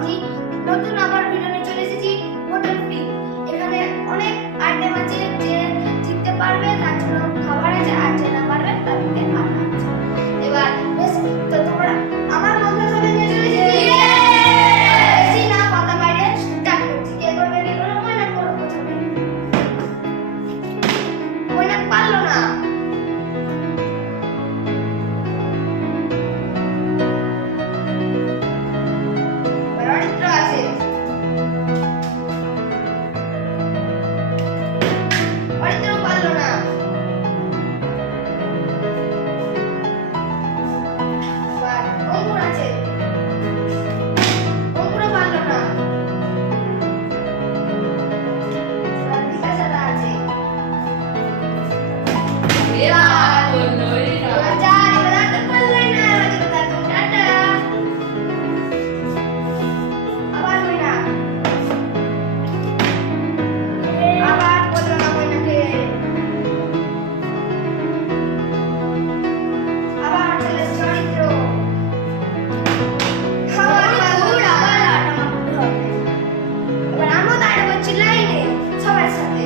আমি নতুন আবার ভিডিও নিয়ে চলে এসেছি হোটেল ফ্রি। এখানে অনেক আইটেম আছে, যে জিততে পারবে তার জন্য খাবার আছে, আর যে না পারবে তাদেরকে আনা আছে। এবার বেশ, তো তোমরা আমার বন্ধুরা সবাই নিয়ে চলে এসেছি। বেশি না কথা বাইরে স্টার্ট করছি। কে করবে কে করবে? ময়না করো প্রথমে। ময়না পারলো না। অরিত্র আছে। অরিত্র পারলো না। এবার অঙ্কুর আছে। অঙ্কুরও পারলো না। এবার বিকাশাদা আছে। এবার যা, এবার আর তো পারলোই না। এবার তো তার টাটা। আবার ময়না। আবার বললো না ময়নাকে। আবার চলে এসেছে অরিত্র। আবার পারলো না। আবার আটা মাখতে হবে। এবার আমিও দাঁড়িয়ে বলছি লাইনে সবার সাথে।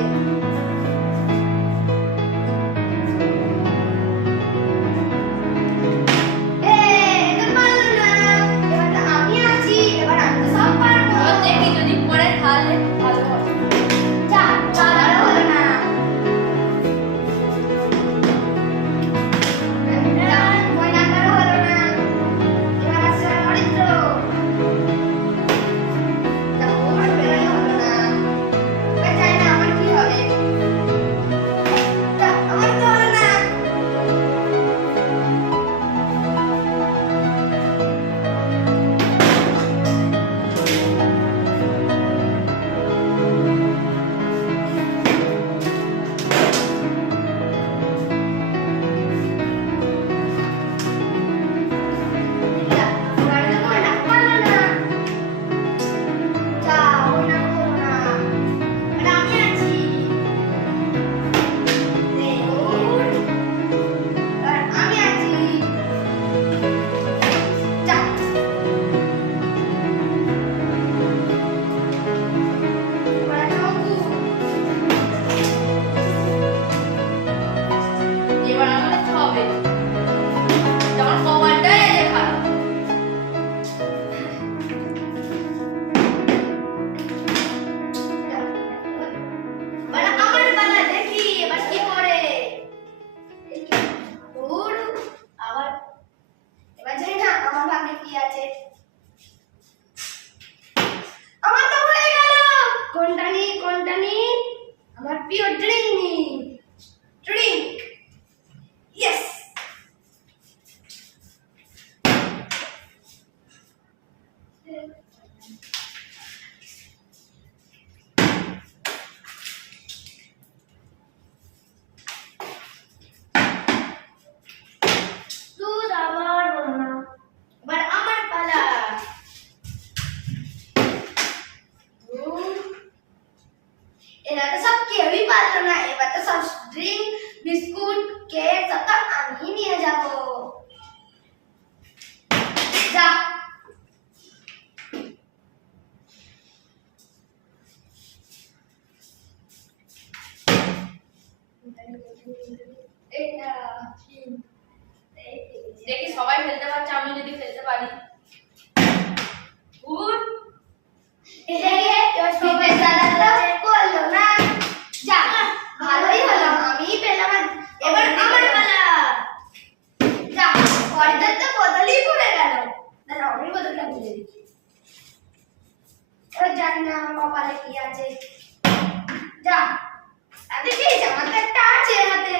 এবার পারলো না। এবার তো আমি আছি। এবার আমি তো সব পারবো। যা, তারও হলো না। ময়নাকারও হলো না। এবার আসছে অরিত্র। দেখো, আমার বেরোনো হলো না। এবার জানি না আমার কি হবে। যা, আমার তো হলো না। যা, এবার তো ময়না পারলো না। যা, ময়না হলো না। এবার আমি আছি। এবার আমি আছি। যা। এবার আছে অঙ্কুর। এবার আমাদের হবে যেমন কপালটাই আছে খারাপ। এবার আমার পালা, দেখি এবার কি করে। ধুর, আবার এবার জানি না আমার ভাগ্যে কি আছে। আমার তো হয়ে গেল। কোনটা নি? আমার প্রিয় ড্রিঙ্ক নি। ড্রিঙ্ক। ইয়েস। দুধ আবার বলো না। এবার আমার পালা। এরা তো সব কেউই পারলো না। এবার তো সব ড্রিঙ্ক, বিস্কুট, কেক সব তো আমি নিয়ে যাব। যা। এটা দেখি সবাই ফেলতে পারছে, আমি যদি ফেলতে পারি। উঠ। এবার সবাই দাদা করলো না। যা, ভালোই হলো, আমিই পেলাম। এবার আমার পালা। যা, অরিত্র তো বদলই পড়ে গেল। দাদা, আমি বদলটা বুঝে দিচ্ছি। এবার জানি না আমার কপালে কি আছে। যা, তাতে কি আছে? আমার তো একটা আছে হাতে।